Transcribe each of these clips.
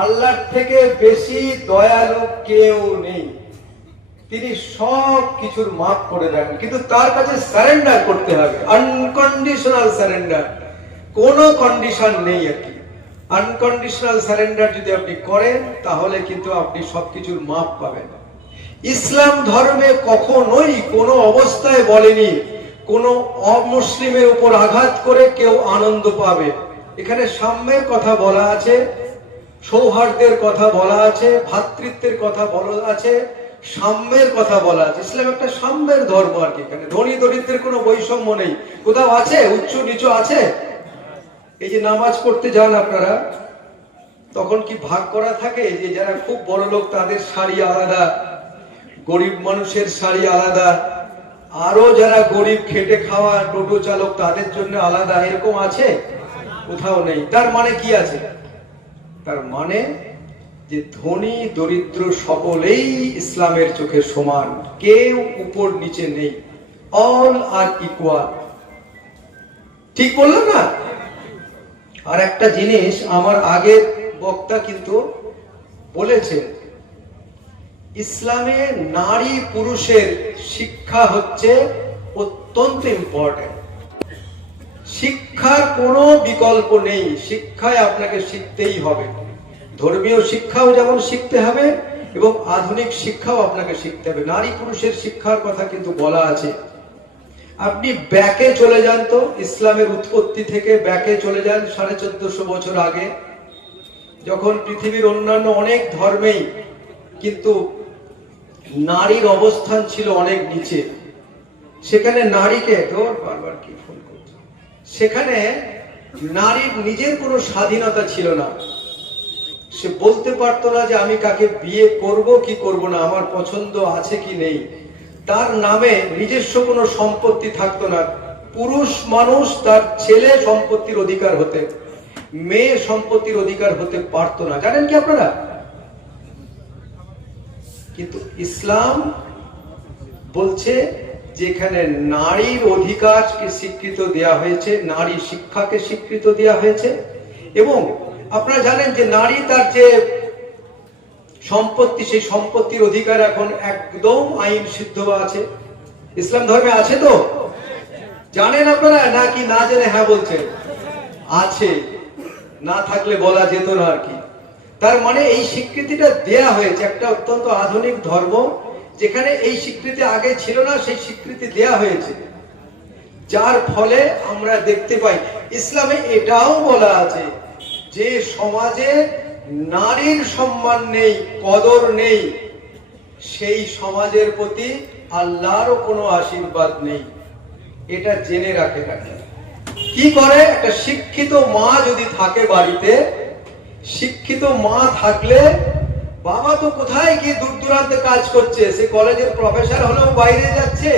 আল্লাহর থেকে বেশি দয়ালু কেউ নেই। তিনি সব কিছুর মাফ করে দেন, কিন্তু তার কাছে সারেন্ডার করতে হবে, আনকন্ডিশনাল সারেন্ডার, কোনো কন্ডিশন নেই আর কি। আনকন্ডিশনাল সারেন্ডার যদি আপনি করেন তাহলে কিন্তু আপনি সবকিছুর মাফ পাবেন। ইসলাম ধর্মে কখনোই কোনো অবস্থায় বলেনি কোনো অমুসলিমের উপর আঘাত করে কেউ আনন্দ পাবে। এখানে সাম্যের কথা বলা আছে, সৌহার্দ্যের কথা বলা আছে, ভ্রাতৃত্বের কথা বলা আছে, সাম্যের কথা বলা আছে। ইসলাম একটা সাম্যের ধর্ম আর কি। এখানে ধনী দরিদ্রের কোনো বৈষম্য নেই। কোথাও আছে উচ্চ নিচু আছে? এই যে নামাজ পড়তে যান আপনারা, তখন কি ভাগ করা থাকে যে যারা খুব বড় লোক তাদের শাড়ি আলাদা, গরিব মানুষের শাড়ি আলাদা, আরো যারা গরিব খেটে খাওয়া টোটো চালক তাদের জন্য আলাদা, এরকম আছে? কোথাও নেই। তার মানে কি আছে? তার মানে যে ধনী দরিদ্র সকলেই ইসলামের চোখে সমান, কেউ উপর নিচে নেই, অল আর ইকুয়াল। ঠিক বললাম না? আর একটা জিনিস আমার আগের বক্তা কিন্তু বলেছে, ইসলামে নারী পুরুষের শিক্ষা হচ্ছে অত্যন্ত ইম্পর্টেন্ট। শিক্ষার কোনো বিকল্প নেই, শিক্ষায় আপনাকে শিখতেই হবে। ধর্মীয় শিক্ষাও যেমন শিখতে হবে এবং আধুনিক শিক্ষাও আপনাকে শিখতে হবে। নারী পুরুষের শিক্ষার কথা কিন্তু বলা আছে। আপনি ব্যাকে চলে যান তো, ইসলামের উৎপত্তি থেকে ব্যাকে চলে যান 1450 বছর আগে, যখন পৃথিবীর অন্যান্য অনেক ধর্মেই কিন্তু নারীর অবস্থান ছিল অনেক নিচে। সেখানে নারীকে বারবার কি ফোন করছে, সেখানে নারীর নিজের কোনো স্বাধীনতা ছিল না। সে বলতে পারতো না যে আমি কাকে বিয়ে করব কি করব না, আমার পছন্দ আছে কি নেই। তার নামে নিজস্ব কোনো সম্পত্তি থাকতো না। পুরুষ মানুষ তার ছেলে সম্পত্তির অধিকার হতে, মেয়ে সম্পত্তির অধিকার হতে পারতো না। জানেন কি আপনারা? কিন্তু ইসলাম বলছে যেখানে নারীর অধিকারকে স্বীকৃত দেওয়া হয়েছে, নারী শিক্ষাকে স্বীকৃত দেওয়া হয়েছে, এবং আপনারা জানেন যে নারী তার যে সম্পত্তি, সেই সম্পত্তির অধিকার এখন একদম আইন সিদ্ধ আছে। ইসলাম ধর্মে আছে তো? জানেন আপনারা নাকি না জেনে হ্যাঁ বলছেন? আছে, না থাকলে বলা যেত না আর কি। তার মানে এই স্বীকৃতিটা দেয়া হয়েছে। একটা অত্যন্ত আধুনিক ধর্ম যেখানে এই স্বীকৃতি আগে ছিল না, সেই স্বীকৃতি দেয়া হয়েছে, যার ফলে আমরা দেখতে পাই ইসলামে এটাও বলা আছে যে সমাজে নারীর সম্মান নেই, কদর নেই, সেই সমাজের প্রতি আল্লাহরও কোনো আশীর্বাদ নেই। এটা জেনে রাখে। কি করে? একটা শিক্ষিত মা যদি থাকে বাড়িতে, শিক্ষিত মা থাকলে বাবা তো কোথায় গিয়ে দূর দূরান্তে কাজ করছে, সে কলেজের প্রফেসর হলেও বাইরে যাচ্ছে,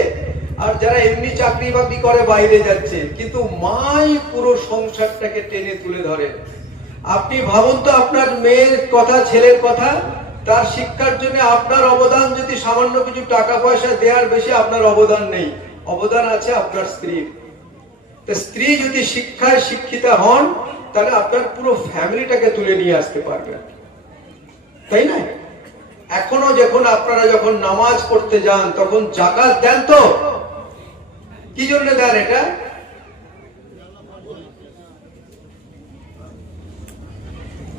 আর যারা এমনি চাকরি বাকরি করে বাইরে যাচ্ছে, কিন্তু মাই পুরো সংসারটাকে টেনে তুলে ধরে। আপনি ভাবুন তো, আপনার মেয়ের কথা, ছেলের কথা, তার শিক্ষার জন্য আপনার অবদান যদি সামান্য কিছু টাকা পয়সা দেওয়ার বেশি আপনার অবদান নেই, অবদান আছে আপনার স্ত্রীর। স্ত্রী যদি শিক্ষায় শিক্ষিতা হন তাহলে আপনার পুরো ফ্যামিলিটাকে তুলে নিয়ে আসতে পারবেন, তাই না? এখনো যখন আপনারা যখন নামাজ পড়তে যান তখন যাকাত দেন তো? কি জন্য দেন? এটা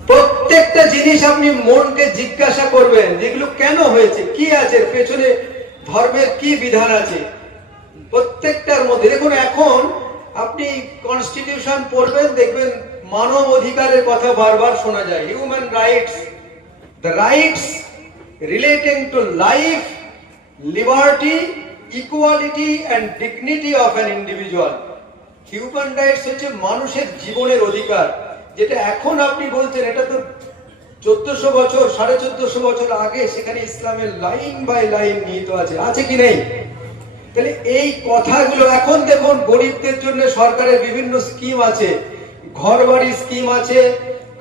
প্রত্যেকটা জিনিস আপনি মনকে জিজ্ঞাসা করবেন যেগুলো কেন হয়েছে, কি আছে পেছনে, ধর্মের কি বিধান আছে প্রত্যেকটার মধ্যে। দেখুন, এখন আপনি কনস্টিটিউশন পড়বেন, দেখবেন মানব অধিকারের কথা বারবার শোনা যায়, human rights, the rights relating to life, liberty, equality and dignity of an individual. Human rights হচ্ছে মানুষের জীবনের অধিকার, যেটা এখন আপনি বলছেন এটা তো 1400 বছর, 1450 বছর আগে সেখানে ইসলামের লাইন বাই লাইন নিহিত আছে। আছে কি নেই? তাহলে এই কথাগুলো এখন দেখুন, গরিবদের জন্য সরকারের বিভিন্ন স্কিম আছে, ঘর বাড়ি স্কিম আছে,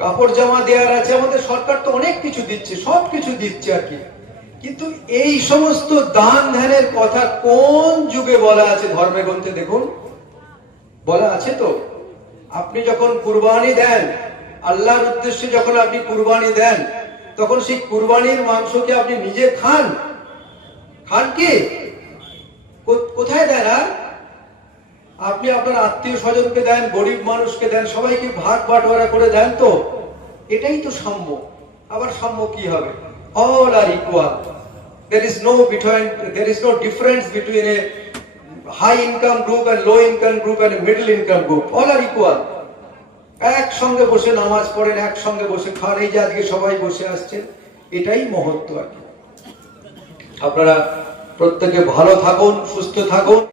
কাপড় জামা দেওয়ার আছে, আমাদের সরকার তো অনেক কিছু দিচ্ছে, সবকিছু দিচ্ছে আর কি। কিন্তু এই সমস্ত দান ধ্যানের কথা কোন যুগে বলা আছে ধর্মে গ্রন্থে? দেখুন, বলা আছে তো। আপনি যখন কুরবানি দেন, আল্লাহর উদ্দেশ্যে যখন আপনি কুরবানি দেন, তখন সেই কুরবানির মাংসকে আপনি নিজে খান? খান কি? কোথায় দেন? আর আপনি আপনার আত্মীয় স্বজনকে দেন, গরিব মানুষকে দেন, সবাইকে ভাগ বাটোয়ারা করে দেন। তো এটাই তো সাম্য। আবার সাম্য কি হবে? All are equal. There is no difference between a high income group and low income group and a middle income group. All are equal. একসঙ্গে বসে নামাজ পড়েন, একসঙ্গে বসে খান। এই যে আজকে সবাই বসে আসছেন, এটাই মহত্ব আর কি। আপনারা প্রত্যেকে ভালো থাকুন, সুস্থ থাকুন।